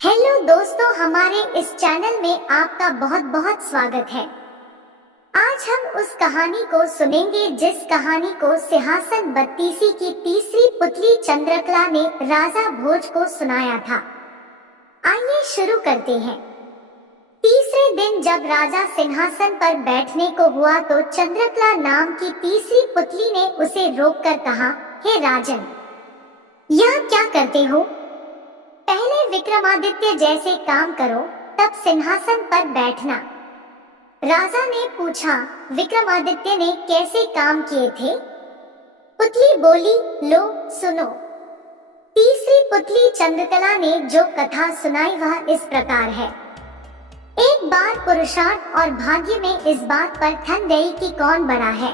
Hello दोस्तों, हमारे इस चैनल में आपका बहुत बहुत स्वागत है। आज हम उस कहानी को सुनेंगे जिस कहानी को सिंहासन बत्तीसी की तीसरी पुतली चंद्रकला ने राजा भोज को सुनाया था। आइए शुरू करते हैं। तीसरे दिन जब राजा सिंहासन पर बैठने को हुआ तो चंद्रकला नाम की तीसरी पुतली ने उसे रोककर कहा, हे राजन, यह क्या करते हो? पहले विक्रमादित्य जैसे काम करो, तब सिंहासन पर बैठना। राजा ने पूछा, विक्रमादित्य ने कैसे काम किए थे? पुतली बोली, लो सुनो। तीसरी पुतली चंद्रकला ने जो कथा सुनाई वह इस प्रकार है। एक बार पुरुषार्थ और भाग्य में इस बात पर ठन गई कि कौन बड़ा है।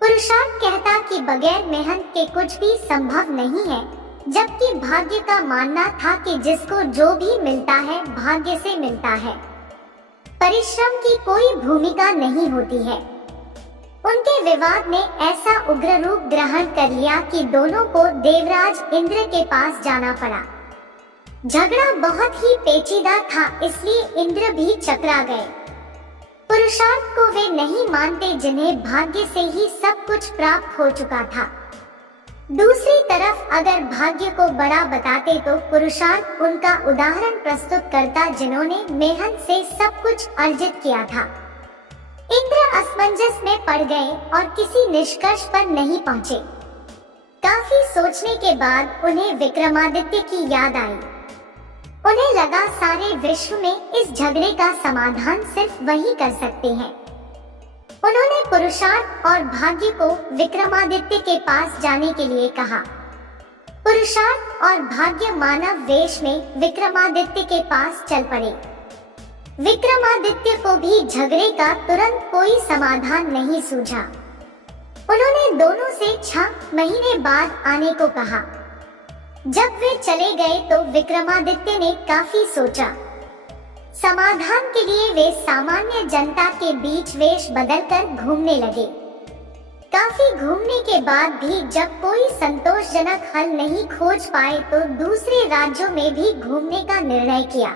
पुरुषार्थ कहता कि बगैर मेहनत के कुछ भी संभव नहीं है, जबकि भाग्य का मानना था कि जिसको जो भी मिलता है भाग्य से मिलता है, परिश्रम की कोई भूमिका नहीं होती है। उनके विवाद ने ऐसा उग्र रूप ग्रहण कर लिया कि दोनों को देवराज इंद्र के पास जाना पड़ा। झगड़ा बहुत ही पेचीदा था, इसलिए इंद्र भी चकरा गए। पुरुषार्थ को वे नहीं मानते जिन्हें भाग्य से ही सब कुछ प्राप्त हो चुका था। दूसरी तरफ अगर भाग्य को बड़ा बताते तो पुरुषार्थ उनका उदाहरण प्रस्तुत करता जिन्होंने मेहनत से सब कुछ अर्जित किया था। इंद्र असमंजस में पड़ गए और किसी निष्कर्ष पर नहीं पहुंचे। काफी सोचने के बाद उन्हें विक्रमादित्य की याद आई। उन्हें लगा सारे विश्व में इस झगड़े का समाधान सिर्फ वही कर सकते हैं। उन्होंने पुरुषार्थ और भाग्य को विक्रमादित्य के पास जाने के लिए कहा। पुरुषार्थ और भाग्य मानव वेश में विक्रमादित्य के पास चल पड़े। विक्रमादित्य को भी झगड़े का तुरंत कोई समाधान नहीं सूझा। उन्होंने दोनों से 6 महीने बाद आने को कहा। जब वे चले गए तो विक्रमादित्य ने काफी सोचा। समाधान के लिए वे सामान्य जनता के बीच वेश बदलकर घूमने लगे। काफी घूमने के बाद भी जब कोई संतोषजनक हल नहीं खोज पाए तो दूसरे राज्यों में भी घूमने का निर्णय किया।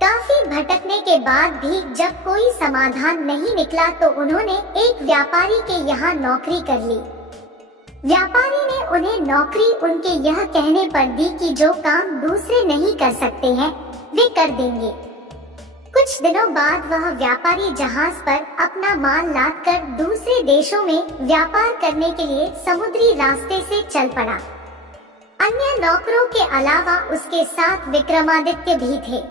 काफी भटकने के बाद भी जब कोई समाधान नहीं निकला तो उन्होंने एक व्यापारी के यहाँ नौकरी कर ली। व्यापारी ने उन्हें नौकरी उनके यह कहने पर दी कि जो काम दूसरे नहीं कर सकते हैं वे कर देंगे। कुछ दिनों बाद वह व्यापारी जहाज पर अपना माल लादकर दूसरे देशों में व्यापार करने के लिए समुद्री रास्ते से चल पड़ा। अन्य नौकरों के अलावा उसके साथ विक्रमादित्य भी थे।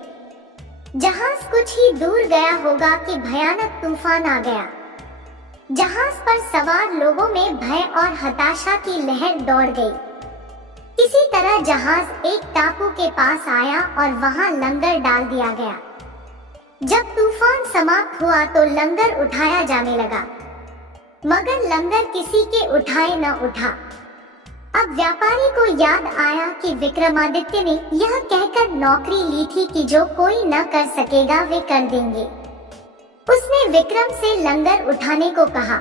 जहाज कुछ ही दूर गया होगा कि भयानक तूफान आ गया। जहाज पर सवार लोगों में भय और हताशा की लहर दौड़ गई। किसी तरह जहाज एक टापू के पास आया और वहां लंगर डाल दिया गया। जब तूफान समाप्त हुआ तो लंगर उठाया जाने लगा, मगर लंगर किसी के उठाए न उठा। अब व्यापारी को याद आया कि विक्रमादित्य ने यह कहकर नौकरी ली थी कि जो कोई न कर सकेगा वे कर देंगे। उसने विक्रम से लंगर उठाने को कहा।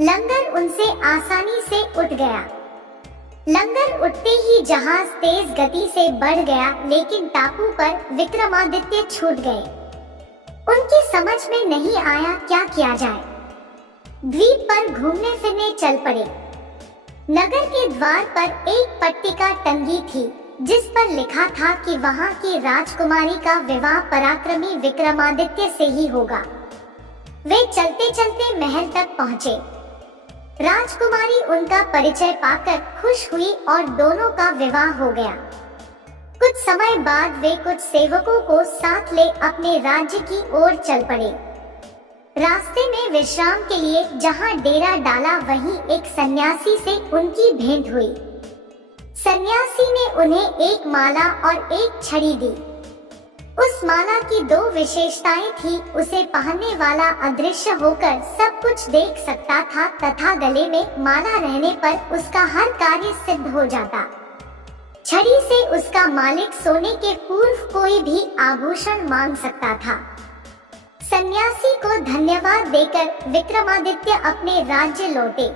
लंगर उनसे आसानी से उठ गया। लंगर उठते ही जहाज तेज गति से बढ़ गया, लेकिन टापू पर विक्रमादित्य छूट गए। उनकी समझ में नहीं आया क्या किया जाए। द्वीप पर घूमने फिरने चल पड़े। नगर के द्वार पर एक पट्टिका टंगी थी जिस पर लिखा था कि वहां की राजकुमारी का विवाह पराक्रमी विक्रमादित्य से ही होगा। वे चलते चलते महल तक पहुँचे। राजकुमारी उनका परिचय पाकर खुश हुई और दोनों का विवाह हो गया। कुछ समय बाद वे कुछ सेवकों को साथ ले अपने राज्य की ओर चल पड़े। रास्ते में विश्राम के लिए जहां डेरा डाला वहीं एक सन्यासी से उनकी भेंट हुई। सन्यासी ने उन्हें एक माला और एक छड़ी दी। उस माला की 2 विशेषताएं थी। उसे पहनने वाला अदृश्य होकर सब कुछ देख सकता था तथा गले में माला रहने पर उसका हर कार्य सिद्ध हो जाता। छड़ी से उसका मालिक सोने के पूर्व कोई भी आभूषण मांग सकता था। सन्यासी को धन्यवाद देकर विक्रमादित्य अपने राज्य लौटे।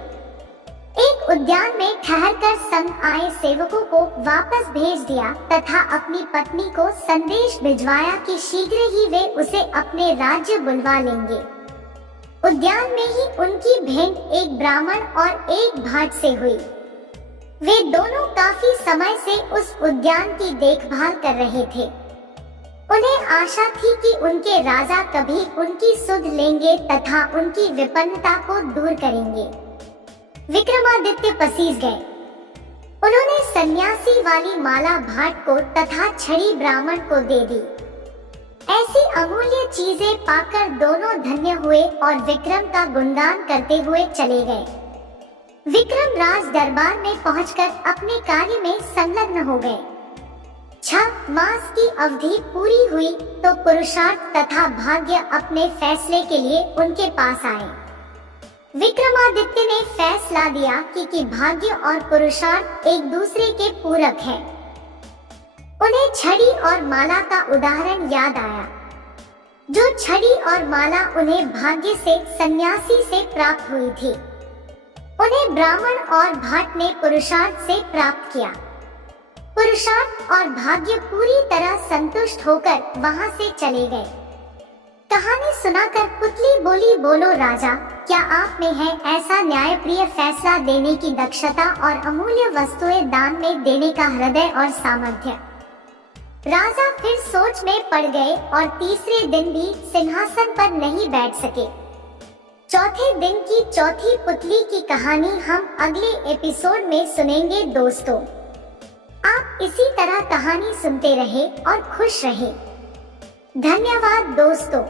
एक उद्यान में ठहरकर संग आए सेवकों को वापस भेज दिया तथा अपनी पत्नी को संदेश भिजवाया कि शीघ्र ही वे उसे अपने राज्य बुलवा लेंगे। उद्यान में ही उनकी भेंट एक ब्राह्मण और एक भाट से हुई। वे दोनों काफी समय से उस उद्यान की देखभाल कर रहे थे। उन्हें आशा थी कि उनके राजा कभी उनकी सुध लेंगे तथा उनकी विपन्नता को दूर करेंगे। विक्रमादित्य पसीज गए। उन्होंने सन्यासी वाली माला भाट को तथा छड़ी ब्राह्मण को दे दी। ऐसी अमूल्य चीजें पाकर दोनों धन्य हुए और विक्रम का गुणगान करते हुए चले गए। विक्रम राज दरबार में पहुंचकर अपने कार्य में संलग्न हो गए। 6 मास की अवधि पूरी हुई तो पुरुषार्थ तथा भाग्य अपने फैसले के लिए उनके पास आए। विक्रमादित्य ने फैसला दिया कि भाग्य और पुरुषार्थ एक दूसरे के पूरक है। उन्हें छड़ी और माला का उदाहरण याद आया। जो छड़ी और माला उन्हें भाग्य से सन्यासी से प्राप्त हुई थी, उन्हें ब्राह्मण और भाट ने पुरुषार्थ से प्राप्त किया। पुरुषार्थ और भाग्य पूरी तरह संतुष्ट होकर वहां से चले गए। कहानी सुनाकर पुतली बोली, बोलो राजा, क्या आप में है ऐसा न्यायप्रिय फैसला देने की दक्षता और अमूल्य वस्तुएं दान में देने का हृदय और सामर्थ्य। राजा फिर सोच में पड़ गए और तीसरे दिन भी सिंहासन पर नहीं बैठ सके। चौथे दिन की चौथी पुतली की कहानी हम अगले एपिसोड में सुनेंगे। दोस्तों, आप इसी तरह कहानी सुनते रहे और खुश रहे। धन्यवाद दोस्तों।